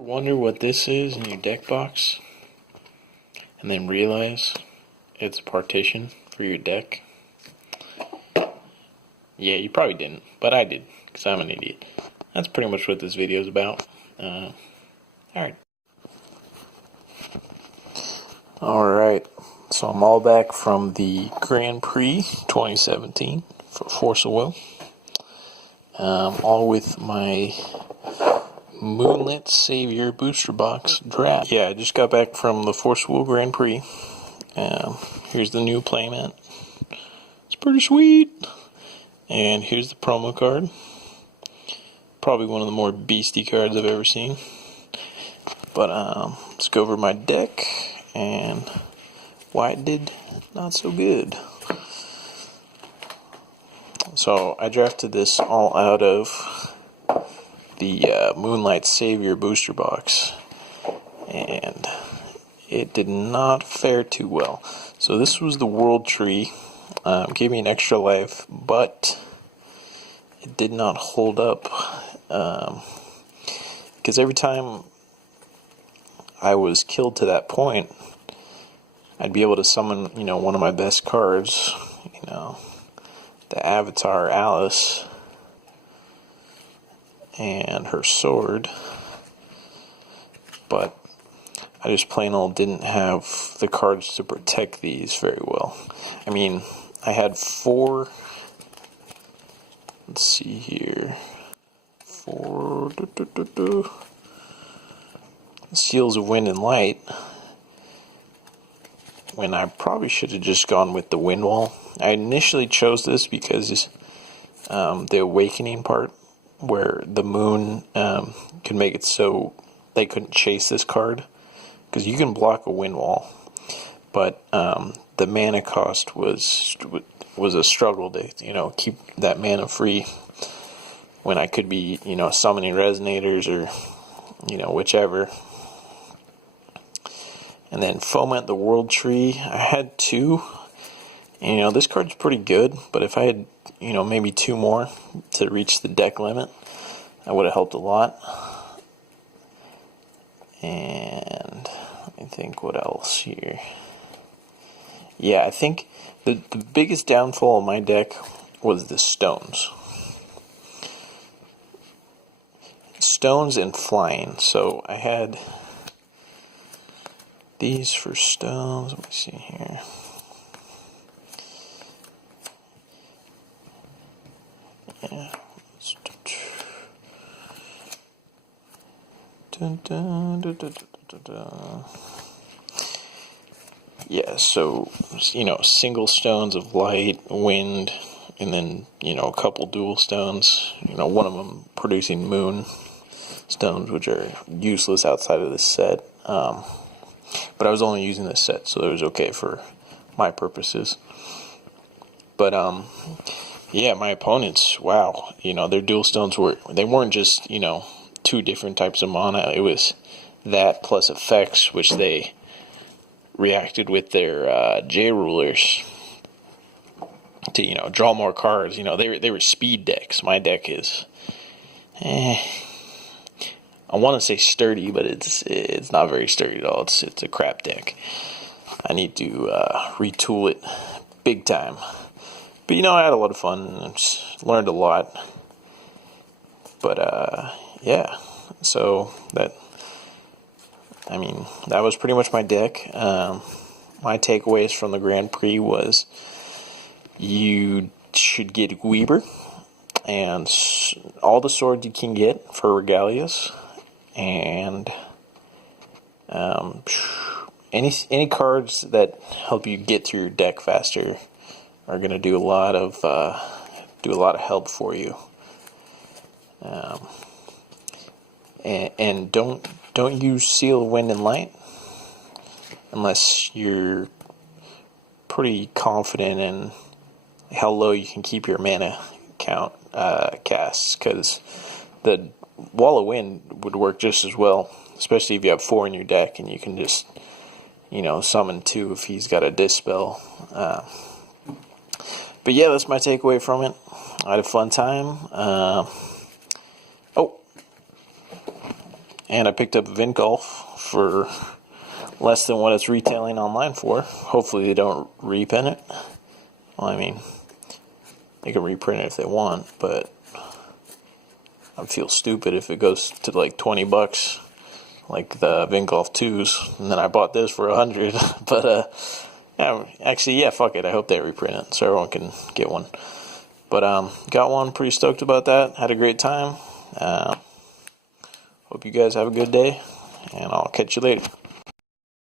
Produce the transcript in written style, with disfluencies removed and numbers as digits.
Wonder what this is in your deck box, and then realize it's a partition for your deck? Yeah, you probably didn't, but I did, because I'm an idiot. That's pretty much what this video is about. Alright. Alright, so I'm all back from the Grand Prix 2017 for Force of Will. All with my Moonlit Savior booster box draft. Yeah, I just got back from the Force of Will Grand Prix. Here's the new playmat. It's pretty sweet. And here's the promo card. Probably one of the more beastie cards I've ever seen. But let's go over my deck and why it did not so good. So I drafted this all out of the Moonlight Savior booster box, and it did not fare too well. So this was the World Tree. Gave me an extra life, but it did not hold up, because every time I was killed to that point, I'd be able to summon, one of my best cards, the Avatar Alice and her sword, but I just plain old didn't have the cards to protect these very well. I mean, I had 4, let's see here, 4 Seals of Wind and Light, when I probably should have just gone with the Wind Wall. I initially chose this because the Awakening part, where the moon could make it so they couldn't chase this card, because you can block a Wind Wall, but the mana cost was a struggle to keep that mana free when I could be summoning Resonators or whichever. And then Foment the World Tree, I had 2, and this card's pretty good, but if I had maybe 2 more to reach the deck limit, that would have helped a lot. And let me think what else here. Yeah, I think the biggest downfall of my deck was the stones. Stones and flying. So I had these for stones. Let me see here. Yeah. Dun, dun, dun, dun, dun, dun. Yeah, so, single stones of light, wind, and then, a couple dual stones. One of them producing moon stones, which are useless outside of this set. But I was only using this set, so it was okay for my purposes. But, yeah, my opponents, wow, their dual stones weren't just, 2 different types of mana. It was that plus effects, which they reacted with their J rulers to draw more cards. They were speed decks. My deck is I want to say sturdy, but it's not very sturdy at all. It's a crap deck. I need to retool it big time. But I had a lot of fun and learned a lot. But yeah, so that was pretty much my deck. My takeaways from the Grand Prix was you should get Gwiber and all the swords you can get for Regalias, and any cards that help you get through your deck faster are going to do a lot of help for you. And don't use Seal of Wind and Light unless you're pretty confident in how low you can keep your mana count casts, because the Wall of Wind would work just as well, especially if you have 4 in your deck and you can just summon 2 if he's got a Dispel. But yeah, that's my takeaway from it. I had a fun time. And I picked up Vin Golf for less than what it's retailing online for. Hopefully they don't reprint it. Well, I mean, they can reprint it if they want, but I'd feel stupid if it goes to like $20, like the Vin Golf 2s, and then I bought this for $100. But actually, yeah, fuck it. I hope they reprint it so everyone can get one. But got one. Pretty stoked about that. Had a great time. Hope you guys have a good day, and I'll catch you later.